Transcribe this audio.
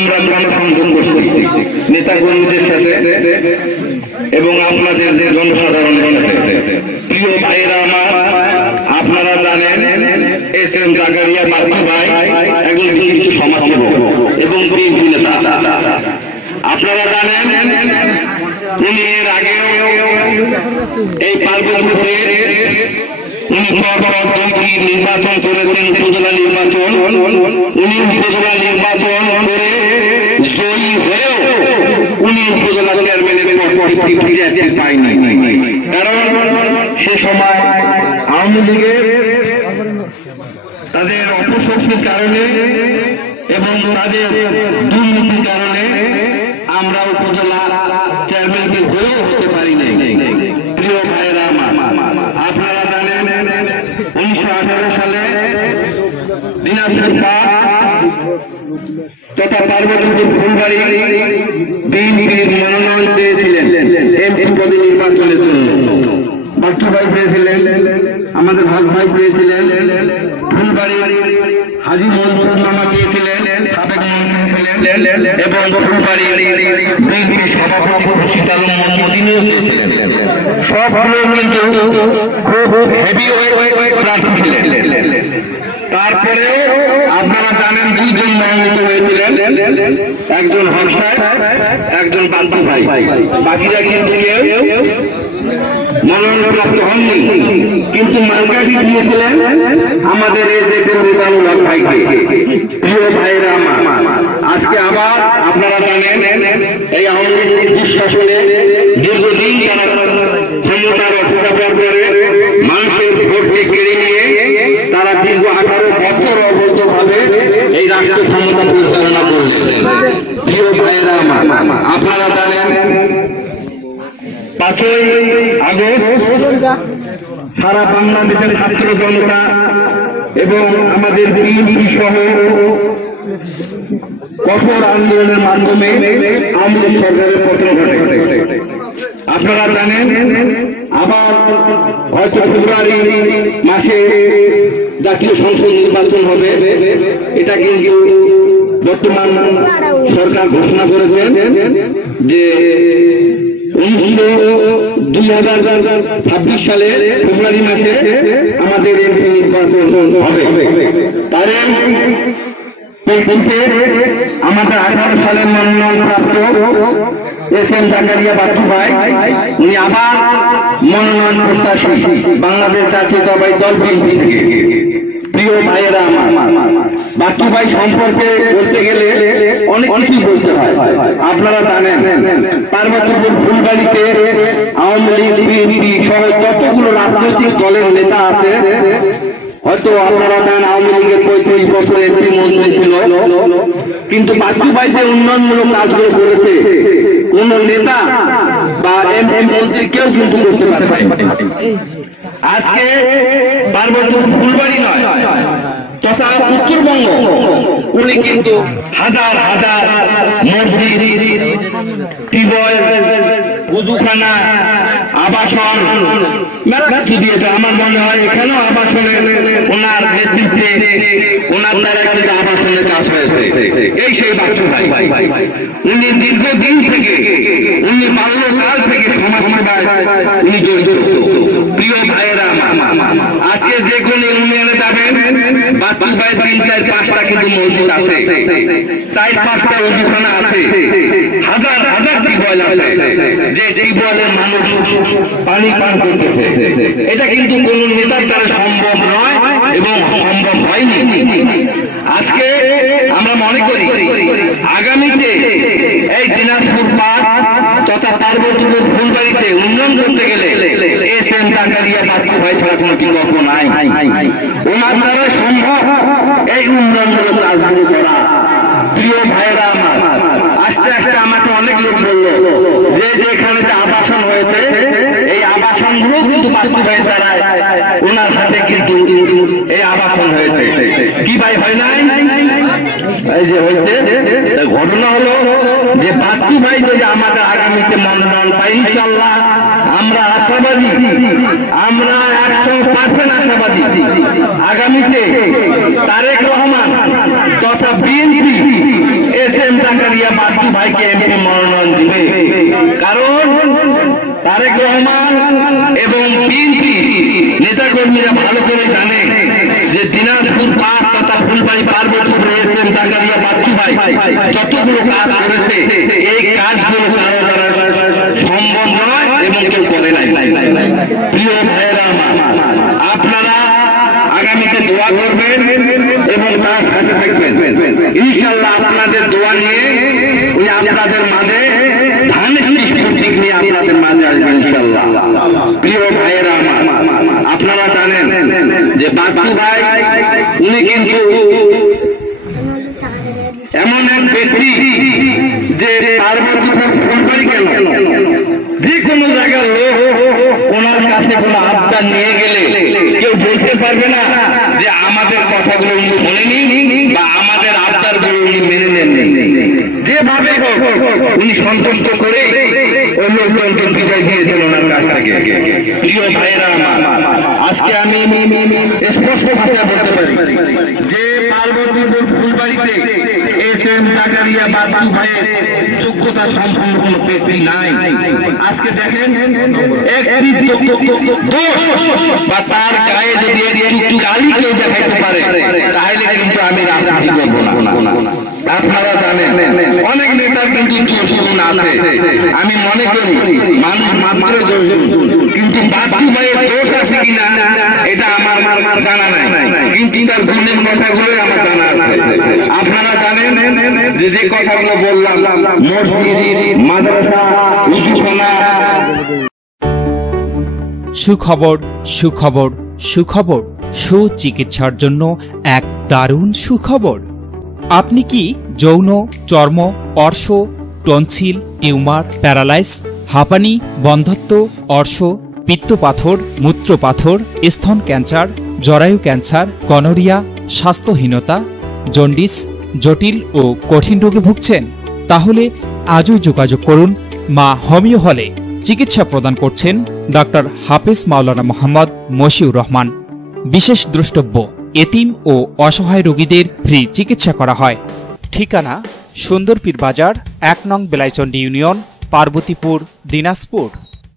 আমরা গণসংযোগ করছি নেতাকর্মীদের সাথে এবং আপনাদের জনসাধারণের সাথে। প্রিয় ভাইয়েরা আমার, আপনারা জানেন এস এম জাকারিয়া বাচ্চু ভাই একজন বিশিষ্ট সমাজসেবক এবং বিএনপি নেতা। আপনারা জানেন উনি এর আগেও এই পার্বতীপুরে উনি দুইটি নির্বাচন করেছেন, উপজেলা নির্বাচন। উনি উপজেলা নির্বাচন করে জয়ী হয়েও উনি উপজেলা চেয়ারম্যানের পদটি পায়নি, কারণ সে সময় আওয়ামী লীগের তাদের অপশক্তির কারণে এবং তাদের দুর্নীতির কারণে আমরা উপজেলা চেয়ারম্যানকে হয়েও হতে পারি নাই। প্রিয় ভাইয়েরা আমার, আপনারা জানেন 1918 সালে দিনাজপুর তথা পার্বতীপুর ফুলবাড়ি বিএনপির মনোনয়ন চেয়েছিলেন এমপি পদে নির্বাচনের জন্য। বাচ্চু ভাই চেয়েছিলেন, আমাদের ভাগ ভাই চেয়েছিলেন, ফুলবাড়ি হাজি মনসুর মামা চেয়েছিলেন, সাবেক মন্ত্রী ছিলেন, এবং ফুলবাড়ি বিএনপির সভাপতি খুরশিদ আলম মঞ্জু তিনিও চেয়েছিলেন। সবগুলো কিন্তু খুব হেভি প্রার্থী ছিলেন। তারপরে আপনারা জানেন দুইজন মনোনীত হয়েছিলেন, একজন হক সাহেব, একজন বাচ্চু ভাই। বাকিরা কিন্তু কেউ মনোনয়নপ্রাপ্ত হননি, কিন্তু মার্কাটি দিয়েছিলেন আমাদের এই দেশের নেতানুল হক ভাইকে। প্রিয় ভাইয়েরা আমার, আজকে আবার আপনারা জানেন এই আওয়ামী লীগ দুঃশাসনে দীর্ঘদিন তারা ক্ষমতার অপব্যবহার করে মানুষের ভোটকে কেড়ে নিয়ে তারা দীর্ঘ 18 বছর অবৈধভাবে এই রাষ্ট্র ক্ষমতা পরিচালনা করেছে। প্রিয় ভাইয়েরা আমার, আপনারা জানেন 5ই আগস্ট সারা বাংলাদেশের ছাত্র জনতা এবং আমাদের বিএনপি সহ কঠোর আন্দোলনের মাধ্যমে আওয়ামী লীগ সরকারের পতন ঘটে। আপনারা জানেন আবার হয়তো ফেব্রুয়ারি মাসে জাতীয় সংসদ নির্বাচন হবে, এটা কিন্তু বর্তমান সরকার ঘোষণা করেছেন যে 2026 সালে ফেব্রুয়ারি মাসে আমাদের এমপি নির্বাচন হবে। তারে আমাদের 18 সালের মনোনয়নপ্রাপ্ত এস এম জাকারিয়া বাচ্চু ভাই উনি আবার মনোনয়ন প্রত্যাশী বাংলাদেশ জাতীয়তাবাদী দল বিএনপি থেকে। প্রিয় ভাইয়েরা আমার, বাচ্চু ভাই সম্পর্কে বলতে গেলে অনেক কিছু বলতে হয়। আপনারা জানেন পার্বতীপুর ফুলবাড়িতে আওয়ামী লীগ বিএনপি সহ যতগুলো রাজনৈতিক দলের নেতা আছে, হয়তো আপনারা জানেন আওয়ামী লীগের 35 বছর এমপি মন্ত্রী ছিল, কিন্তু বাচ্চু ভাই যে উন্নয়নমূলক কাজগুলো করেছে কোন নেতা বা এমপি মন্ত্রী কেউ কিন্তু করতে পারে না। আজকে পার্বতীপুর ফুলবাড়ি নয় তথা উত্তরবঙ্গ উনি কিন্তু হাজার হাজার মসজিদ, টিউবওয়েল, উজুখানা, আবাসন মেলা কিছু দিয়েছে। আমার মনে হয় এখানেও আবাসনে ওনার নেতৃত্বে ওনার দ্বারা কিন্তু আবাসনের কাজ হয়েছে। এই সেই বাচ্চু ভাই, উনি দীর্ঘদিন থেকে উনি বাল্যকাল থেকে সমাজ সেবায় উনি জড়িত। প্রিয় ভাইয়েরা আমার, আজকে যে কোন ইউনিয়নে যাবেন বাচ্চু ভাই 3-4-5টা কিন্তু মসজিদ আছে, 4-5টা উজুখানা আছে, হাজার হাজার টিউবওয়েল আছে, যে টিউবওয়েলের মানুষ পানি পান করতেছে। এটা কিন্তু কোন নেতার দ্বারা সম্ভব নয় এবং সম্ভব হয়নি। আজকে আমরা মনে করি আগামীতে এই দিনাজপুর পার্ক তথা পার্বতীপুর ফুলবাড়িতে উন্নয়ন করতে গেলে এস এম জাকারিয়া বাচ্চু ভাই ছাড়া কোনো বিকল্প নাই। ওনার দ্বারা সম্ভব এই উন্নয়নমূলক কাজগুলো করা। প্রিয় ভাইয়েরা আমার, আস্তে আস্তে আমাকে অনেক লোক বললো যে যেখানে যে আবাসন হয়েছে এই আবাসন গুলো কিন্তু বাচ্চু ভাইয়ের দ্বারা ওনার হাতে কিন্তু এই আবাসন হয়েছে। কি ভাই হয় নাই? এই যে হয়েছে। ঘটনা হলো যে বাচ্চু ভাই যদি আমাদের আগামীতে মনোনয়ন পাই ইনশাআল্লাহ আমরা আশাবাদী, আমরা 100% আশাবাদী আগামীতে তারেক রহমান তথা বিএনপি এস এম জাকারিয়া বাচ্চু ভাইকে এমপি মনোনয়ন দিবে। কারণ তারেক রহমান এবং বিএনপি নেতাকর্মীরা ভালো করে জানে যে দিনাজপুর পার্ক তথা ফুলবাড়ি পার্বতীপুরে এসএম জাকারিয়া বাচ্চু ভাই যতগুলো কাজ করেছে এই কাজগুলো কারো দ্বারা সম্ভব নয় এবং কেউ করে নাই। প্রিয় ভাইয়েরা আমার, আপনারা আগামীতে দোয়া করবেন এবং তার সাথে থাকবেন। ইনশাআল্লাহ আপনাদের দোয়া নিয়ে আপনাদের মাঝে ধানের শীষ প্রতীক নিয়ে আপনাদের মাঝে আসবেন ইনশাআল্লাহ। প্রিয় ভাইয়েরা আমার, আপনারা জানেন যে বাচ্চু ভাই উনি কিন্তু এমন এক ব্যক্তি যে পার্বতীপুর ফুলবাড়ি কেন যে কোনো জায়গার লোক ওনার কাছে কোনো আবদার নিয়ে গেলে কেউ বলতে পারবে না যে আমাদের কথাগুলো উনি শোনেনি বা আমাদের আবদারগুলো উনি মেনে নেন। যেভাবে উনি সন্তুষ্ট করে ওই লোকজনকে বিদায় দিয়েছেন ওনার কাছ থেকে। প্রিয় ভাইয়েরা আমার, আজকে আমি স্পষ্ট ভাষায় বলতে পারি যে পার্বতীপুর ফুলবাড়িতে এসএম জাকারিয়া বাচ্চু ভাইয়ের যোগ্যতা সম্পন্ন কোন ব্যক্তি নাই। আজকে দেখেন একটি দোষ বা তার গায়ে যদি একটু কালি কেউ দেখাইতে পারে তাহলে কিন্তু আমি রাজনীতি করবো না। আপনারা জানেন অনেক নেতার কিন্তু দোষ গুণ আছে, আমি মনে করি মানুষ মাত্র দোষ, কিন্তু বাচ্চু ভাইয়ের দোষ আছে কিনা এটা আমার জানা নাই, কিন্তু তার গুণের কথাগুলো আমার জানা আছে। আপনারা জানেন যে কথাগুলো বললাম, মসজিদ, মাদ্রাসা, উজুখানা। সুখবর সুখবর সুখবর, সুচিকিৎসার জন্য এক দারুণ সুখবর। আপনি কি যৌন, চর্ম, অর্শ, টনসিল, টিউমার, প্যারালাইস, হাঁপানি, বন্ধ্যাত্ব, অর্শ, পিত্তপাথর, মূত্রপাথর, স্তন ক্যান্সার, জরায়ু ক্যান্সার, গনোরিয়া, স্বাস্থ্যহীনতা, জন্ডিস, জটিল ও কঠিন রোগে ভুগছেন? তাহলে আজই যোগাযোগ করুন মা হোমিও হলে। চিকিৎসা প্রদান করছেন ডক্টর হাফেজ মাওলানা মোহাম্মদ মশিউর রহমান। বিশেষ দ্রষ্টব্য, এতিম ও অসহায় রোগীদের ফ্রি চিকিৎসা করা হয়। ঠিকানা সুন্দরপীর বাজার, 1 নং বেলাইচন্ডী ইউনিয়ন, পার্বতীপুর, দিনাজপুর।